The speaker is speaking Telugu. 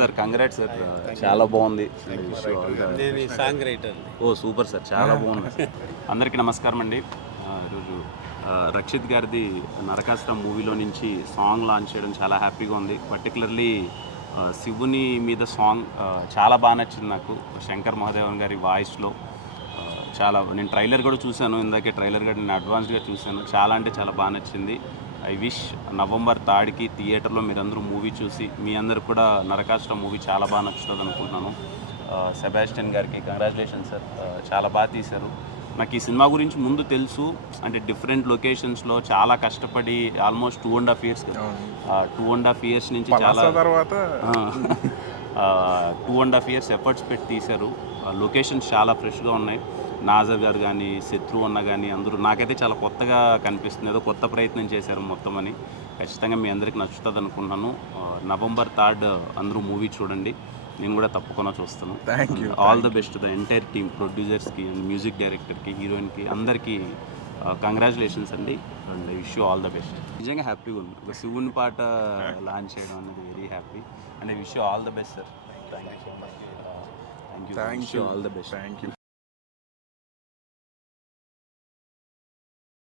సార్ కంగ్రాట్స్ సార్, చాలా బాగుంది. Song writer. Oh super sir, చాలా బాగుంది. అందరికీ నమస్కారం అండి. ఈరోజు రక్షిత్ గారిది నరకాసుర మూవీలో నుంచి సాంగ్ లాంచ్ చేయడం చాలా హ్యాపీగా ఉంది. పర్టికులర్లీ శివుని మీద సాంగ్ చాలా బాగా నచ్చింది నాకు. శంకర్ మహాదేవన్ గారి వాయిస్లో చాలా, నేను ట్రైలర్ కూడా చూశాను, ఇందాకే ట్రైలర్ కూడా నేను అడ్వాన్స్గా చూశాను. చాలా అంటే చాలా బాగా నచ్చింది. ఐ విష్ November 3 థియేటర్లో మీరందరూ మూవీ చూసి మీ అందరు కూడా నరకాసుర మూవీ చాలా బాగా నచ్చుతుంది అనుకుంటున్నాను. సెబాస్టియన్ గారికి కంగ్రాచులేషన్ సార్, చాలా బాగా తీశారు. నాకు ఈ సినిమా గురించి ముందు తెలుసు, అంటే డిఫరెంట్ లొకేషన్స్లో చాలా కష్టపడి ఆల్మోస్ట్ 2.5 years 2.5 years నుంచి చాలా 2.5 years ఎఫర్ట్స్ పెట్టి తీశారు. లొకేషన్స్ చాలా ఫ్రెష్గా ఉన్నాయి. నాజర్ గారు కానీ, శత్రు అన్న కానీ అందరూ నాకైతే చాలా కొత్తగా కనిపిస్తుంది. ఏదో కొత్త ప్రయత్నం చేశారు మొత్తం అని. ఖచ్చితంగా మీ అందరికీ నచ్చుతుంది అనుకుంటున్నాను. November 3 అందరూ మూవీ చూడండి, నేను కూడా తప్పకుండా చూస్తాను. All the best the entire team, ప్రొడ్యూసర్స్కి, మ్యూజిక్ డైరెక్టర్కి, హీరోయిన్కి అందరికీ కంగ్రాచులేషన్స్ అండి. And wish you all the best. నిజంగా హ్యాపీగా ఉంది, ఒక శివుని పాట లాంచ్ చేయడం అనేది very happy. And wish you all the best sir. Thank you so much. Thank you, all the best. Thank you.